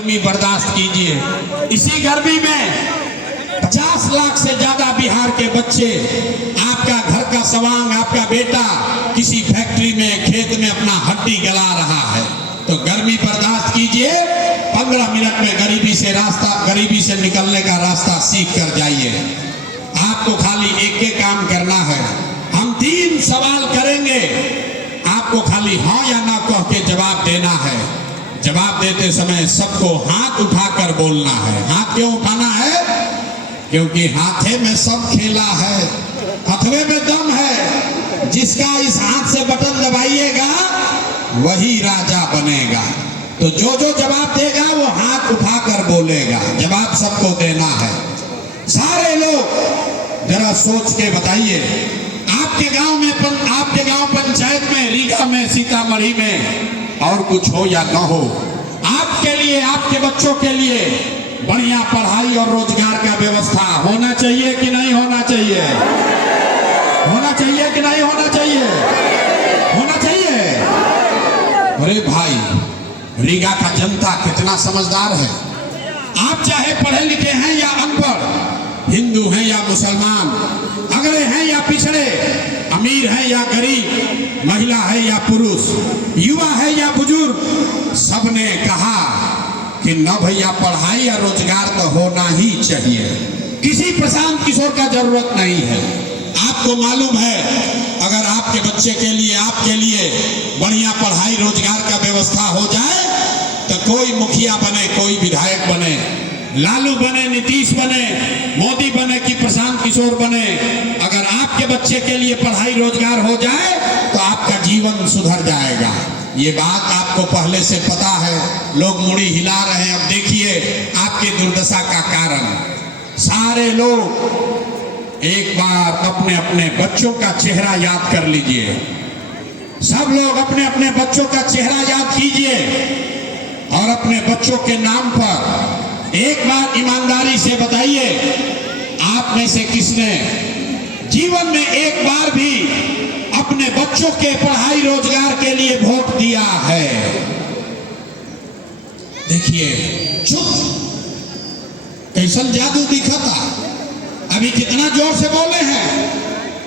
गर्मी बर्दाश्त कीजिए। इसी गर्मी में 50 लाख से ज्यादा बिहार के बच्चे, आपका घर का सवांग, आपका बेटा किसी फैक्ट्री में, खेत में अपना हड्डी गला रहा है। तो गर्मी बर्दाश्त कीजिए। 15 मिनट में गरीबी से निकलने का रास्ता सीख कर जाइए। आपको खाली एक एक काम करना है। हम 3 सवाल करेंगे, आपको खाली हाँ या ना कह के जवाब देना है। जवाब देते समय सबको हाथ उठाकर बोलना है। हाथ क्यों उठाना है? क्योंकि हाथे में सब खेला है, हथवे में दम है। जिसका इस हाथ से बटन दबाइएगा वही राजा बनेगा। तो जो जो जवाब देगा वो हाथ उठाकर बोलेगा। जवाब सबको देना है। सारे लोग जरा सोच के बताइए, आपके गांव पंचायत में, रीगा में, सीतामढ़ी में और कुछ हो या न हो, आपके लिए, आपके बच्चों के लिए बढ़िया पढ़ाई और रोजगार का व्यवस्था होना चाहिए कि नहीं होना चाहिए? होना चाहिए कि नहीं होना चाहिए? होना चाहिए। अरे भाई, रीगा का जनता कितना समझदार है। आप चाहे पढ़े लिखे हैं या अनपढ़, हिंदू हैं या मुसलमान, अगड़े हैं या पिछड़े, अमीर है या गरीब, महिला है या पुरुष, युवा है या बुजुर्ग, सबने कहा कि न भैया पढ़ाई या रोजगार तो होना ही चाहिए। किसी प्रशांत किशोर का जरूरत नहीं है। आपको मालूम है, अगर आपके बच्चे के लिए, आपके लिए बढ़िया पढ़ाई रोजगार का व्यवस्था हो जाए तो कोई मुखिया बने, कोई विधायक बने, लालू बने, नीतीश बने, मोदी बने कि प्रशांत किशोर बने, अगर आपके बच्चे के लिए पढ़ाई रोजगार हो जाए तो आपका जीवन सुधर जाएगा। ये बात आपको पहले से पता है। लोग मुड़ी हिला रहे हैं। अब देखिए आपकी दुर्दशा का कारण। सारे लोग एक बार अपने अपने बच्चों का चेहरा याद कर लीजिए। सब लोग अपने अपने बच्चों का चेहरा याद कीजिए और अपने बच्चों के नाम पर एक बार ईमानदारी से बताइए, आप में से किसने जीवन में एक बार भी अपने बच्चों के पढ़ाई रोजगार के लिए वोट दिया है? देखिए, चुप, कैसन जादू दिखा था। अभी कितना जोर से बोले हैं,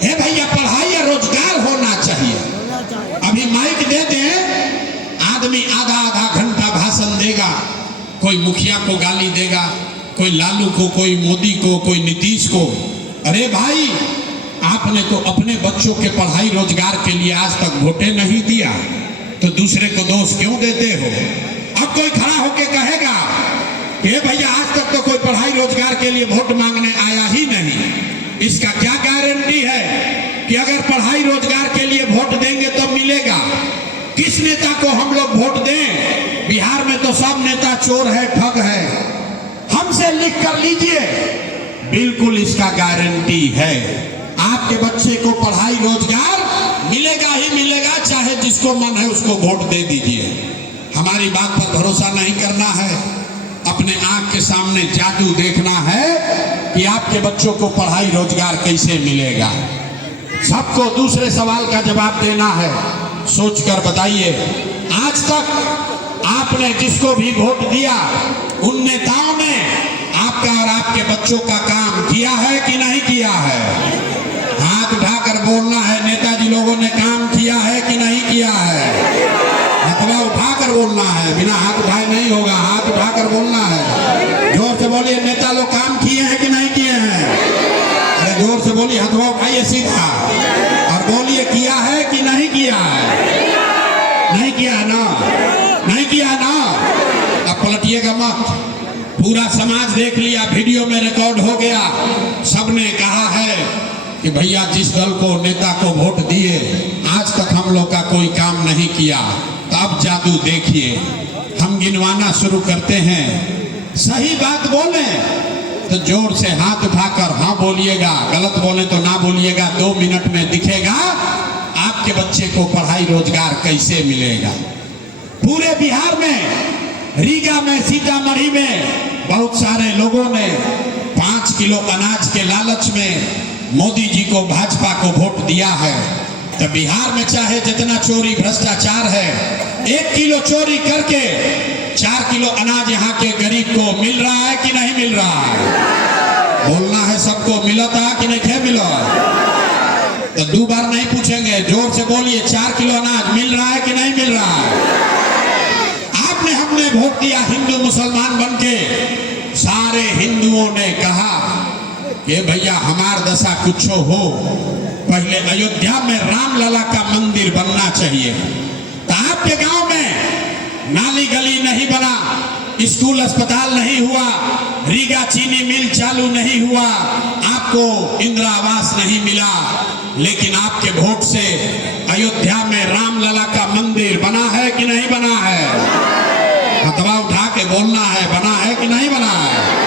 हे भैया पढ़ाई या रोजगार होना चाहिए। अभी माइक दे दें, आदमी आधा आधा घंटा भाषण देगा। कोई मुखिया को गाली देगा, कोई लालू को, कोई मोदी को, कोई नीतीश को। अरे भाई, आपने तो अपने बच्चों के पढ़ाई रोजगार के लिए आज तक वोटे नहीं दिया, तो दूसरे को दोष क्यों देते हो? अब कोई खड़ा होके कहेगा कि भैया आज तक तो कोई पढ़ाई रोजगार के लिए वोट मांगने आया ही नहीं। इसका क्या गारंटी है कि अगर पढ़ाई रोजगार के लिए वोट देंगे तो मिलेगा? किस नेता को हम लोग वोट दें? बिहार में तो सब नेता चोर है, ठग है। हमसे लिख कर लीजिए, बिल्कुल इसका गारंटी है। आपके बच्चे को पढ़ाई रोजगार मिलेगा ही मिलेगा, चाहे जिसको मन है उसको वोट दे दीजिए। हमारी बात पर भरोसा नहीं करना है, अपने आंख के सामने जादू देखना है कि आपके बच्चों को पढ़ाई रोजगार कैसे मिलेगा। सबको दूसरे सवाल का जवाब देना है। सोचकर बताइए, आज तक आपने जिसको भी वोट दिया, उन नेताओं ने आपका और आपके बच्चों का काम किया है कि नहीं किया है? हाथ उठाकर बोलना है। नेताजी लोगों ने काम किया है कि नहीं किया है? हथवा उठाकर बोलना है, बिना हाथ उठाए नहीं होगा। हाथ उठाकर बोलना है। जोर से बोलिए, नेता लोग काम किए हैं कि नहीं किए हैं? अरे जोर से बोलिए, हथवा उठाइए सीधा और बोलिए, किया है कि नहीं किया है? नहीं किया ना? नहीं किया ना? अब पलटिएगा मत। पूरा समाज देख लिया, वीडियो में रिकॉर्ड हो गया। सबने कहा है कि भैया जिस दल को, नेता को वोट दिए, आज तक हम लोग का कोई काम नहीं किया। तो अब जादू देखिए, हम गिनवाना शुरू करते हैं। सही बात बोले तो जोर से हाथ उठाकर हाँ बोलिएगा, गलत बोले तो ना बोलिएगा। 2 मिनट में दिखेगा आपके बच्चे को पढ़ाई रोजगार कैसे मिलेगा। पूरे बिहार में, रीगा में, सीतामढ़ी में बहुत सारे लोगों ने 5 किलो अनाज के लालच में मोदी जी को, भाजपा को वोट दिया है। तो बिहार में चाहे जितना चोरी भ्रष्टाचार है, 1 किलो चोरी करके 4 किलो अनाज यहाँ के गरीब को मिल रहा है कि नहीं मिल रहा है? बोलना है सबको, मिला था कि नहीं मिला? तो 2 बार नहीं पूछेंगे, जोर से बोलिए, 4 किलो अनाज मिल रहा है कि नहीं मिल रहा है? आपने हमने वोट दिया हिंदू मुसलमान बनके, सारे हिंदुओं ने कहा कि भैया हमार दशा कुछ हो, पहले अयोध्या में रामलला का मंदिर बनना चाहिए। तो आपके गांव में नाली गली नहीं बना, स्कूल अस्पताल नहीं हुआ, रीगा चीनी मिल चालू नहीं हुआ, आपको इंदिरा आवास नहीं मिला, लेकिन आपके वोट से अयोध्या में रामलला का मंदिर बना है कि नहीं बना है? हथवा उठा के बोलना है, बना है कि नहीं बना है?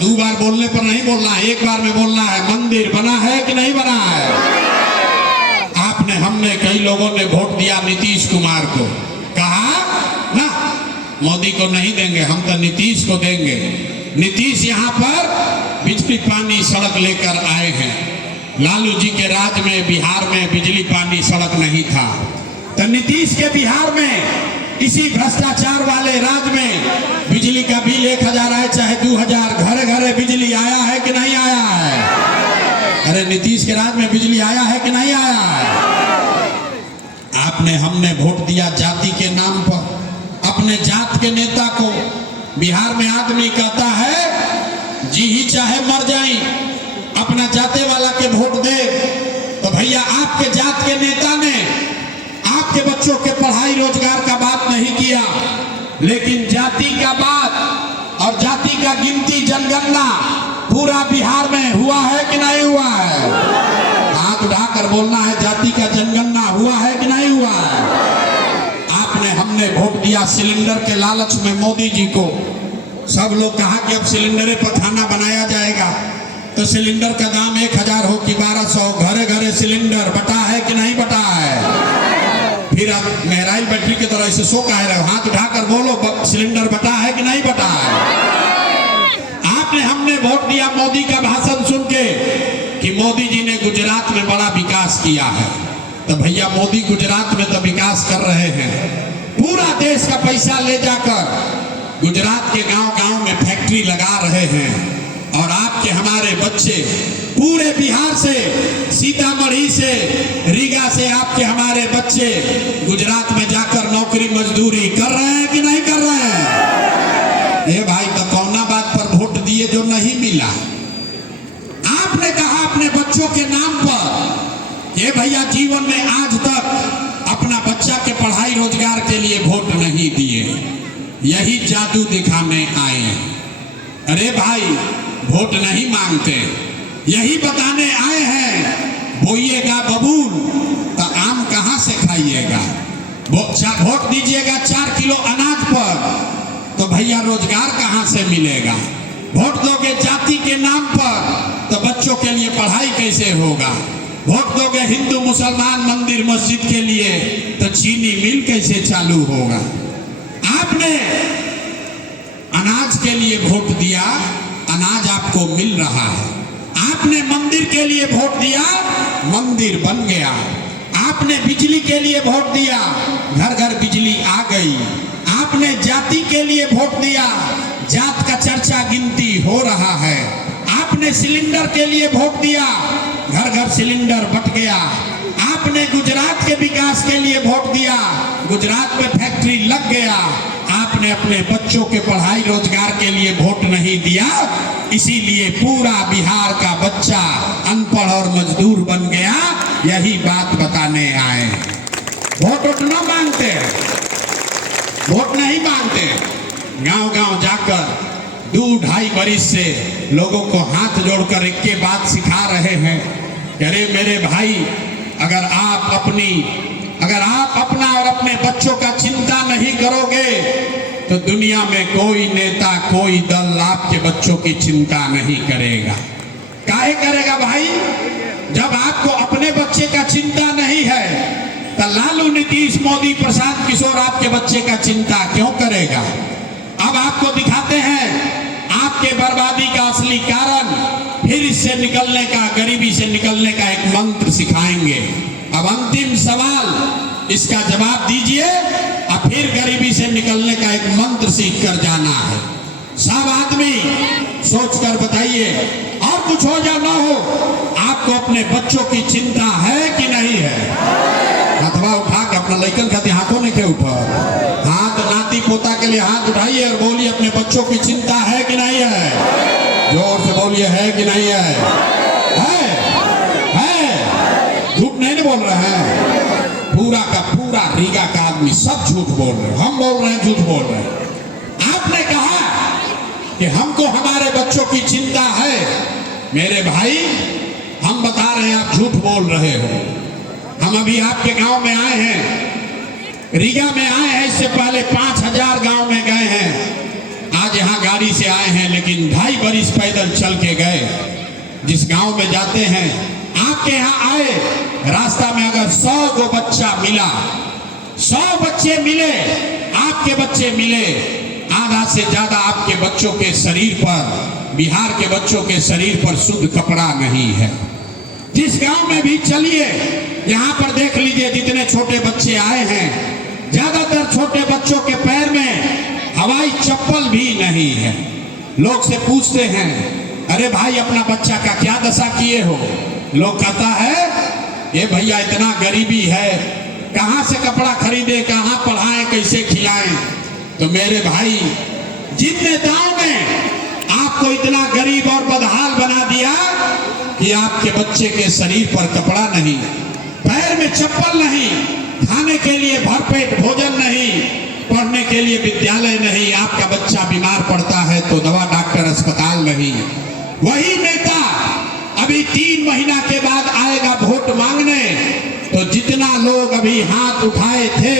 2 बार बोलने पर नहीं बोलना है, 1 बार में बोलना है, मंदिर बना है कि नहीं बना है? आपने हमने कई लोगों ने वोट दिया नीतीश कुमार को, कहा ना मोदी को नहीं देंगे, हम तो नीतीश को देंगे। नीतीश यहाँ पर बिजली पानी सड़क लेकर आए हैं। लालू जी के राज में बिहार में बिजली पानी सड़क नहीं था, तो नीतीश के बिहार में इसी भ्रष्टाचार वाले राज में बिजली का बिल 1000 आए चाहे 2000, घरे घरे बिजली आया है कि नहीं आया है? अरे नीतीश के राज में बिजली आया है कि नहीं आया है? आपने हमने वोट दिया जाति के नाम पर, अपने जात के नेता को। बिहार में आदमी कहता है जी ही चाहे मर जाए, अपना जाते वाला के वोट दे। तो भैया आपके जात के नेता ने आपके बच्चों के पढ़ाई रोजगार का बात नहीं किया, लेकिन जाति का बात और जाति का गिनती जनगणना पूरा बिहार में हुआ है कि नहीं हुआ है? हाथ उठाकर बोलना है, जाति का जनगणना हुआ है कि नहीं हुआ है? आपने हमने वोट दिया सिलेंडर के लालच में मोदी जी को। सब लोग कहा कि अब सिलेंडर पर खाना बनाया जाएगा, तो सिलेंडर का दाम 1000 हो कि 1200, घरे घरे सिलेंडर बटा है कि नहीं बटा है? फिर आप महराई बैटरी की तरह इसे सो कह रहे हो, हाथ उठाकर बोलो सिलेंडर बटा है कि नहीं बटा है? आपने हमने वोट दिया मोदी का भाषण सुन के कि मोदी जी ने गुजरात में बड़ा विकास किया है। तो भैया मोदी गुजरात में तो विकास कर रहे हैं, पूरा देश का पैसा ले जाकर गुजरात के गांव गांव में फैक्ट्री लगा रहे हैं, और आपके हमारे बच्चे पूरे बिहार से, सीतामढ़ी से, रीगा से आपके हमारे बच्चे गुजरात में जाकर नौकरी मजदूरी कर रहे हैं कि नहीं कर रहे हैं? ये भाई तो कौना बात पर वोट दिए जो नहीं मिला? आपने कहा अपने बच्चों के नाम पर, ये भैया जीवन में आज तक अपना बच्चा के पढ़ाई रोजगार के लिए वोट नहीं दिए, यही जादू दिखाने आए हैं। अरे भाई वोट नहीं मांगते, यही बताने आए हैं बोइएगा बबूल तो आम कहां से खाइएगा। वोट दीजिएगा 4 किलो अनाज पर तो भैया रोजगार कहां से मिलेगा। वोट दोगे जाति के नाम पर तो बच्चों के लिए पढ़ाई कैसे होगा। वोट दोगे हिंदू मुसलमान मंदिर मस्जिद के लिए तो चीनी मिल कैसे चालू होगा। आपने अनाज के लिए वोट दिया, अनाज आपको मिल रहा है। आपने मंदिर के लिए वोट दिया, मंदिर बन गया। आपने बिजली के लिए वोट दिया, घर घर बिजली आ गई। आपने जाति के लिए वोट दिया, जात का चर्चा गिनती हो रहा है। आपने सिलेंडर के लिए वोट दिया, घर घर सिलेंडर बट गया। आपने गुजरात के विकास के लिए वोट दिया, गुजरात में फैक्ट्री लग गया। आपने अपने बच्चों के पढ़ाई रोजगार के लिए वोट नहीं दिया, इसीलिए पूरा बिहार का बच्चा अनपढ़ और मजदूर बन गया। यही बात बताने आए। वोट न मांगते, वोट नहीं मांगते, गांव गांव जाकर 2-2.5 बरिस से लोगों को हाथ जोड़कर एक के बात सिखा रहे हैं कि अरे मेरे भाई, अगर आप अपना और अपने बच्चों का चिंता नहीं करोगे तो दुनिया में कोई नेता, कोई दल आपके बच्चों की चिंता नहीं करेगा। काहे करेगा भाई? जब आपको अपने बच्चे का चिंता नहीं है तो लालू, नीतीश, मोदी, प्रशांत किशोर आपके बच्चे का चिंता क्यों करेगा? अब आपको दिखाते हैं आपके बर्बादी का असली कारण। फिर इससे निकलने का, गरीबी से निकलने का एक मंत्र सिखाएंगे। अब अंतिम सवाल, इसका जवाब दीजिए। अब फिर गरीबी से निकलने का एक मंत्र सीख कर जाना है। सब आदमी सोचकर बताइए, और कुछ हो या ना हो, आपको अपने बच्चों की चिंता है कि नहीं है? अथवा उठा के अपना लड़कन खाते हाथों में के ऊपर हाथ, नाती पोता के लिए हाथ उठाइए और बोलिए अपने बच्चों की चिंता है कि नहीं है? जोर से बोलिए, है कि नहीं है? है? झूठ नहीं बोल रहे हैं? पूरा का पूरा रीगा का आदमी सब झूठ बोल रहे हैं। हम बोल रहे हैं झूठ बोल रहे हैं। आपने कहा कि हमको हमारे बच्चों की चिंता है। मेरे भाई, हम बता रहे हैं आप झूठ बोल रहे हो। हम अभी आपके गांव में आए हैं, रीगा में आए हैं। इससे पहले 5000 गांव में गए हैं। आज यहाँ गाड़ी से आए हैं, लेकिन 2.5 बरिस पैदल चल के गए। जिस गांव में जाते हैं, आपके यहाँ आए, रास्ता में अगर 100 को बच्चा मिला, 100 बच्चे मिले, आपके बच्चे मिले, आधा से ज्यादा आपके बच्चों के शरीर पर, बिहार के बच्चों के शरीर पर शुद्ध कपड़ा नहीं है। जिस गांव में भी चलिए, यहाँ पर देख लीजिए, जितने छोटे बच्चे आए हैं, ज्यादातर छोटे बच्चों के पैर में हवाई चप्पल भी नहीं है। लोग से पूछते हैं, अरे भाई अपना बच्चा का क्या दशा किए हो? लोग कहता है, ये भैया इतना गरीबी है, कहाँ से कपड़ा खरीदे, कहाँ पढ़ाएं, कैसे खिलाएं? तो मेरे भाई, जिन नेताओं ने आपको इतना गरीब और बदहाल बना दिया कि आपके बच्चे के शरीर पर कपड़ा नहीं, पैर में चप्पल नहीं, खाने के लिए भरपेट भोजन नहीं, पढ़ने के लिए विद्यालय नहीं, आपका बच्चा बीमार पड़ता है तो दवा डॉक्टर अस्पताल नहीं। वही नेता अभी 3 महीना के बाद आएगा वोट मांगने, तो जितना लोग अभी हाथ उठाए थे,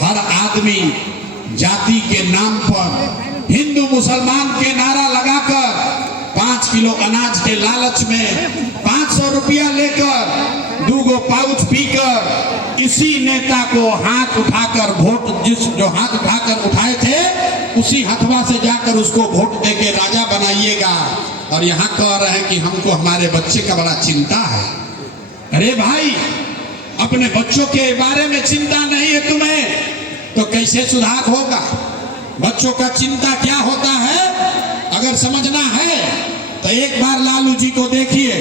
हर आदमी जाति के नाम पर हिंदू मुसलमान के नारा लगाकर 5 किलो अनाज के लालच में 500 रुपया लेकर 2 पाउच पीकर इसी नेता को हाथ उठाकर वोट, जो हाथ उठाकर उठाए थे, उसी हथवा से जाकर उसको वोट देके राजा बनाइएगा। और यहाँ कह रहे हैं कि हमको हमारे बच्चे का बड़ा चिंता है। अरे भाई, अपने बच्चों के बारे में चिंता नहीं है तुम्हें, तो कैसे सुधार होगा? बच्चों का चिंता क्या होता है अगर समझना है तो एक बार लालू जी को देखिए।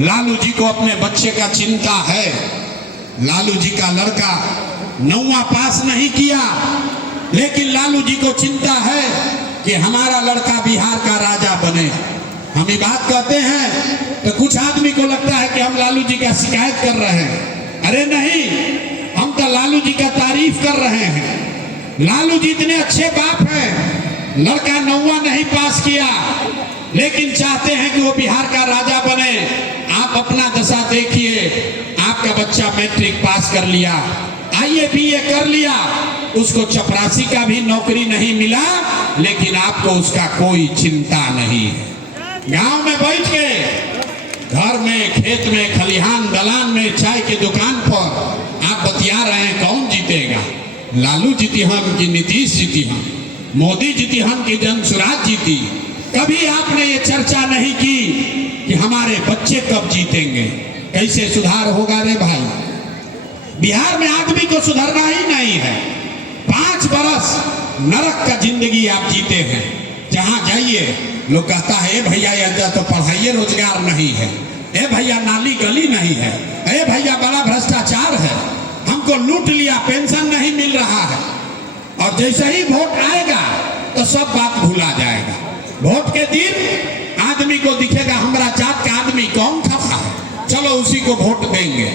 लालू जी को अपने बच्चे का चिंता है। लालू जी का लड़का 9वां पास नहीं किया, लेकिन लालू जी को चिंता है कि हमारा लड़का बिहार का राजा बने। हम ये बात कहते हैं तो कुछ आदमी को लगता है कि हम लालू जी का शिकायत कर रहे हैं। अरे नहीं, हम तो लालू जी का तारीफ कर रहे हैं। लालू जी इतने अच्छे बाप हैं, लड़का 9वां नहीं पास किया, लेकिन चाहते हैं कि वो बिहार का राजा बने। आप अपना दशा देखिए, आपका बच्चा मैट्रिक पास कर लिया, IAS BA कर लिया, उसको चपरासी का भी नौकरी नहीं मिला, लेकिन आपको उसका कोई चिंता नहीं है। गांव में बैठ के, घर में, खेत में, खलिहान, दलान में, चाय की दुकान पर आप बतिया रहे हैं कौन जीतेगा? लालू जीती हम कि नीतीश जीती हम, मोदी जीती हम कि जनसुराज जीती? कभी आपने ये चर्चा नहीं की कि हमारे बच्चे कब जीतेंगे, कैसे सुधार होगा? रे भाई, बिहार में आदमी को सुधरना ही नहीं है। 5 बरस नरक का जिंदगी आप जीते हैं। जहां जाइए लोग कहता है, ए भैया यहाँ तो पढ़ाई रोजगार नहीं है, ए भैया नाली गली नहीं है, ए भैया बड़ा भ्रष्टाचार है, हमको लूट लिया, पेंशन नहीं मिल रहा है। और जैसे ही वोट आएगा तो सब बात भूला जाएगा। वोट के दिन आदमी को दिखेगा हमारा जात का आदमी कौन खफा है, चलो उसी को वोट देंगे।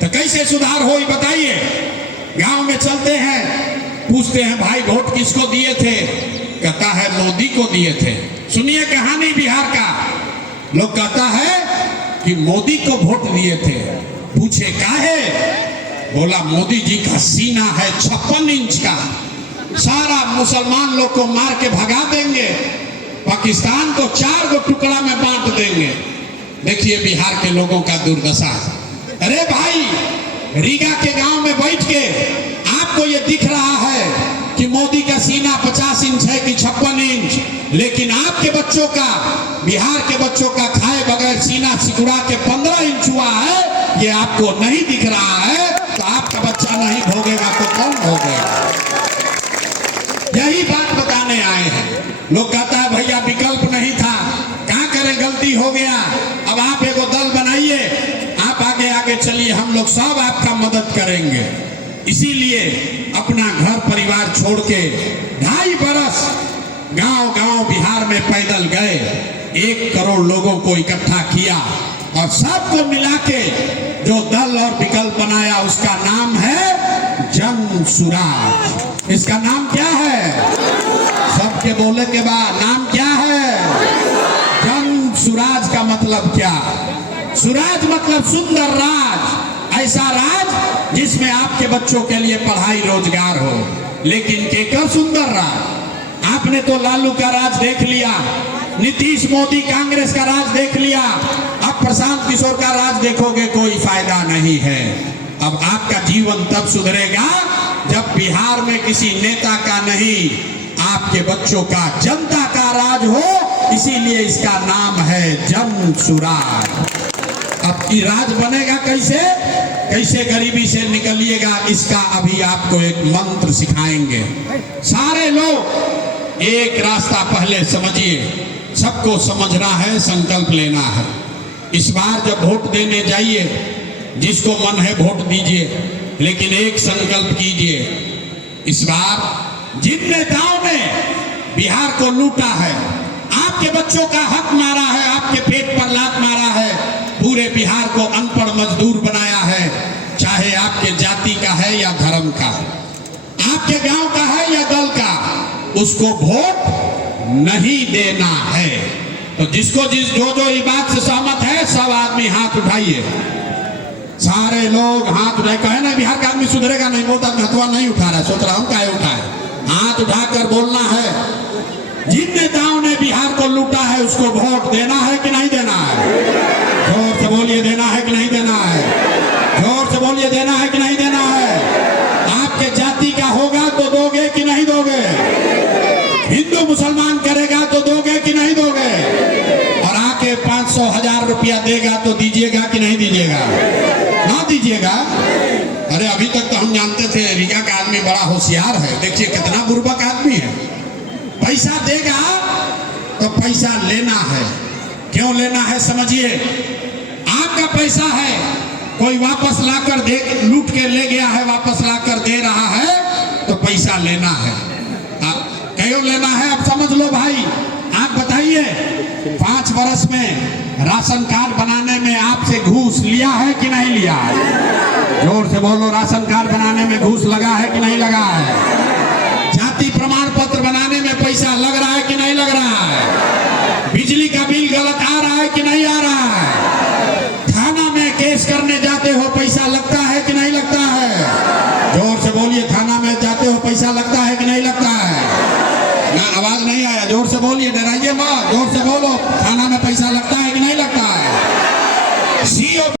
तो कैसे सुधार हो बताइए? गांव में चलते हैं, पूछते हैं भाई वोट किसको दिए थे? कहता है मोदी को दिए थे। सुनिए कहानी बिहार का। लोग कहता है कि मोदी को वोट दिए थे। पूछे काहे? बोला मोदी जी का सीना है 56 इंच का, सारा मुसलमान लोग को मार के भगा देंगे, पाकिस्तान को 4 टुकड़ा में बांट देंगे। देखिए बिहार के लोगों का दुर्दशा। अरे भाई, रीगा के गांव में बैठ के आपको ये दिख रहा है कि मोदी का सीना 50 इंच है कि 56 इंच, लेकिन आपके बच्चों का, बिहार के बच्चों का खाए बगैर सीना सिकुड़ा के 15 इंच हुआ है। ये आपको नहीं दिख रहा है, तो आपका बच्चा नहीं भोगेगा तो कौन भोगेगा? यही बात बताने आए हैं। लोग कहता है भैया विकल्प नहीं था, क्या करें, गलती हो गया, अब आप एगो दल बनाइए, आप आगे आगे चलिए, हम लोग सब आपका मदद करेंगे। इसीलिए अपना घर परिवार छोड़ के 2.5 बरस गांव-गांव बिहार में पैदल गए, 1 करोड़ लोगों को इकट्ठा किया और सबको मिला के जो दल और विकल्प बनाया उसका नाम है जन सुराज। इसका नाम क्या है? सबके बोले के बाद नाम क्या है? जन सुराज का मतलब क्या? सुराज मतलब सुंदर राज, ऐसा राज जिसमें आपके बच्चों के लिए पढ़ाई रोजगार हो। लेकिन केकर सुंदर राज? आपने तो लालू का राज देख लिया, नीतीश मोदी कांग्रेस का राज देख लिया, अब प्रशांत किशोर का राज देखोगे, कोई फायदा नहीं है। अब आपका जीवन तब सुधरेगा जब बिहार में किसी नेता का नहीं, आपके बच्चों का, जनता का राज हो। इसीलिए इसका नाम है जन सुराज। अब ये राज बनेगा कैसे? कैसे गरीबी से निकलिएगा, इसका अभी आपको एक मंत्र सिखाएंगे। सारे लोग एक रास्ता पहले समझिए, सबको समझना है, संकल्प लेना है। इस बार जब वोट देने जाइए, जिसको मन है वोट दीजिए, लेकिन एक संकल्प कीजिए, इस बार जिन नेताओं ने बिहार को लूटा है, आपके बच्चों का हक मारा है, आपके पेट पर लात मारा है, पूरे बिहार को अनपढ़ मजदूर बनाया है, चाहे आपके जाति का है या धर्म का, आपके गांव का है या दल का, उसको वोट नहीं देना है। तो जिसको जो इस बात से सहमत है, सब आदमी हाथ उठाइए। सारे लोग हाथ उठाए। कहे ना बिहार का आदमी सुधरेगा नहीं, बोलता हथवा नहीं उठा रहा, सोच रहा हूं क्या उठाए। हाथ उठाकर बोलना है, जिन नेताओं ने बिहार को लूटा है उसको वोट देना है कि नहीं देना है? जोर से बोलिए, देना है कि नहीं देना है? जोर से बोलिए, देना है कि नहीं देना है? आपके जाति का होगा तो दोगे कि नहीं दोगे? हिंदू मुसलमान करेगा तो दोगे कि नहीं दोगे? और आके 500,000 रुपया देगा तो दीजिएगा कि नहीं दीजिएगा? ना दीजिएगा। अरे अभी तक तो हम जानते थे रीगा का आदमी बड़ा होशियार है, देखिए कितना बुर्बक आदमी है। पैसा देगा तो पैसा लेना है। क्यों लेना है समझिए, आपका पैसा है, कोई वापस लाकर दे, लूट के ले गया है, वापस लाकर दे रहा है तो पैसा लेना है। क्यों लेना है अब समझ लो भाई। आप बताइए, 5 वर्ष में राशन कार्ड बनाने में आपसे घूस लिया है कि नहीं लिया है? जोर से बोलो, राशन कार्ड बनाने में घूस लगा है कि नहीं लगा है? जाति प्रमाण पत्र बनाने में पैसा लग रहा है कि नहीं लग रहा है? बिजली का बिल गलत आ रहा है कि नहीं आ रहा है? थाना में केस करने जाते हो, पैसा लगता है कि नहीं लगता है? जोर से बोलिए, थाना में जाते हो पैसा लगता है कि नहीं लगता है? ना आवाज नहीं आया, जोर से बोलिए, डराइए मत, जोर से बोलो, थाना में पैसा लगता है